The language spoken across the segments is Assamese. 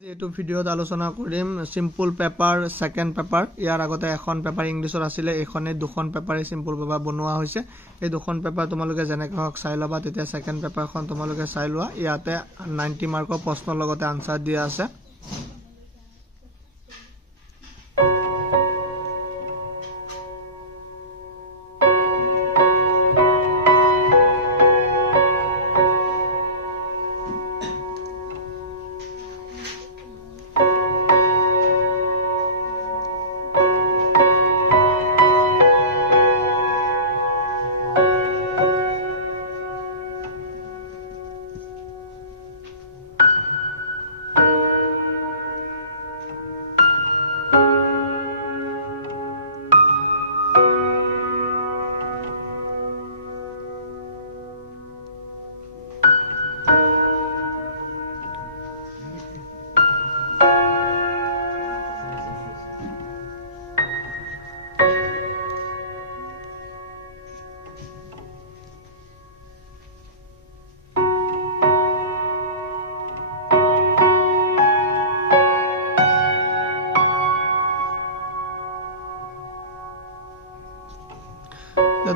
এইটো ভিডিওত আলোচনা কৰিম সিম্পল পেপাৰ সেকেন্ড পেপাৰ ইয়াৰ আগতে এখন পেপাৰ ইংলিশৰ আছিল এখনে দুখন পেপাৰে সিম্পল পেপাৰ বনোৱা হৈছে এই দুখন পেপাৰ তোমালোকে জেনেকে হক চাই লবা তেতিয়া সেকেন্ড পেপাৰখন তোমালোকে চাই লোৱা ইয়াতে 90 মাৰ্কৰ প্ৰশ্নৰ লগতে আনসাৰ দিয়া আছে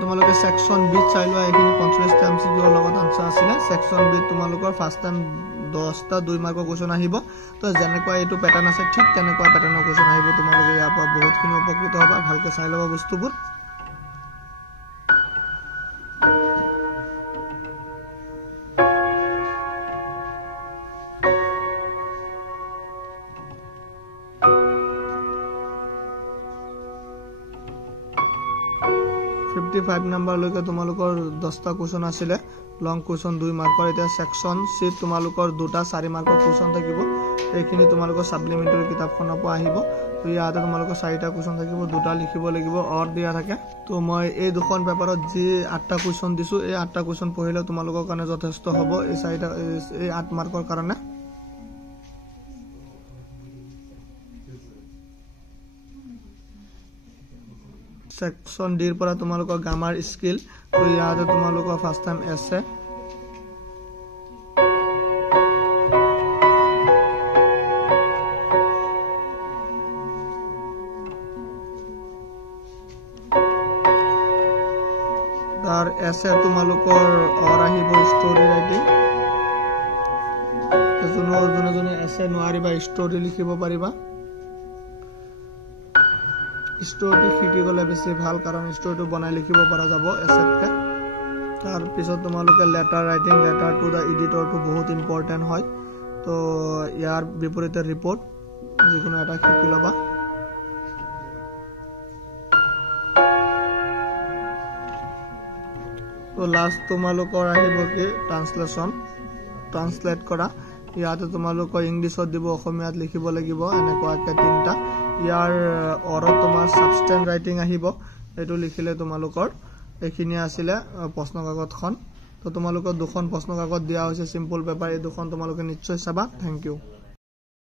তোমালোকে সেকশন বি চাই লোৱা এখিনি 45 টা এমসিকিউ লগত আনসাৰ আছিল সেকশন বি তোমালোকৰ ফাৰ্স্ট টাইম 10 টা 2 মাৰ্কৰ কোৱেশ্চন আহিব তো যেনেকৈ এটো প্যাটাৰ্ন আছে ঠিক তেনেকৈ প্যাটাৰ্নৰ কোৱেশ্চন আহিব তোমালোকে ইয়াৰ পৰা বহুতখিনি উপকৃত হ'বা ভালকৈ চাই লবা বস্তুবোৰ number লৈকে তোমালোকৰ 10 টা কোৱেশ্চন আছিল লং কোৱেশ্চন 2 মাৰ্কৰ এটা সেকশন সি তোমালোকৰ দুটা 4 মাৰ্কৰ কোৱেশ্চন থাকিব এইখিনি তোমালোকৰ সাপ্লিমেন্টাৰী কিতাপখনৰ পৰা আহিব তো ইয়াতে তোমালোকৰ 4 টা কোৱেশ্চন থাকিব দুটা লিখিব লাগিব অৰ দিয়া থাকে তো মই এই দুখন পেপাৰত যি 8 টা কোৱেশ্চন দিছো এই 8 টা কোৱেশ্চন পঢ়িলে তোমালোকৰ কাৰণে যথেষ্ট হ'ব এই 4 টা এই 8 মাৰ্কৰ কাৰণে সেকশন ডিৰ পৰা তোমালোকৰ গ্ৰামাৰ স্কিল তো ইয়াতে তোমালোকৰ ফাৰ্স্ট টাইম এছে তাৰ এছে তোমালোকৰ অৰ আহিব ষ্টৰী ৰাইটিং যোনে এছে নোৱাৰিবা ষ্টৰী লিখিব পাৰিবা স্টোৰি শিকি গলে বেছি ভাল কাৰণ স্টোৰিটো বনাই লিখিব পৰা যাব এসেটকে তাৰ পিছত তোমালোকে letter writing letter to the editor too বহুত ইম্পৰ্টেন্ট হয় তো ইয়াৰ বিপৰীতে ৰিপোৰ্ট যিকোনো এটা শিকি লবা তো লাষ্ট তোমালোকৰ আহিব কি ট্ৰান্সলেট কৰা ইয়াতে তোমালোকৰ ইংলিশত দিব অসমীয়াত লিখিব লাগিব এনেকুৱাকে তিনটা ইয়াৰ অৰত তোমাৰ সাবস্টেন্স ৰাইটিং আহিব এটো লিখিলে তোমালোকৰ এখিনি আছিল প্ৰশ্ন কাকতখন তো তোমালোকৰ দুখন প্ৰশ্ন কাকত দিয়া হৈছে সিম্পল পেপাৰ এই দুখন তোমালোকে নিশ্চয় চাবা থ্যাংক ইউ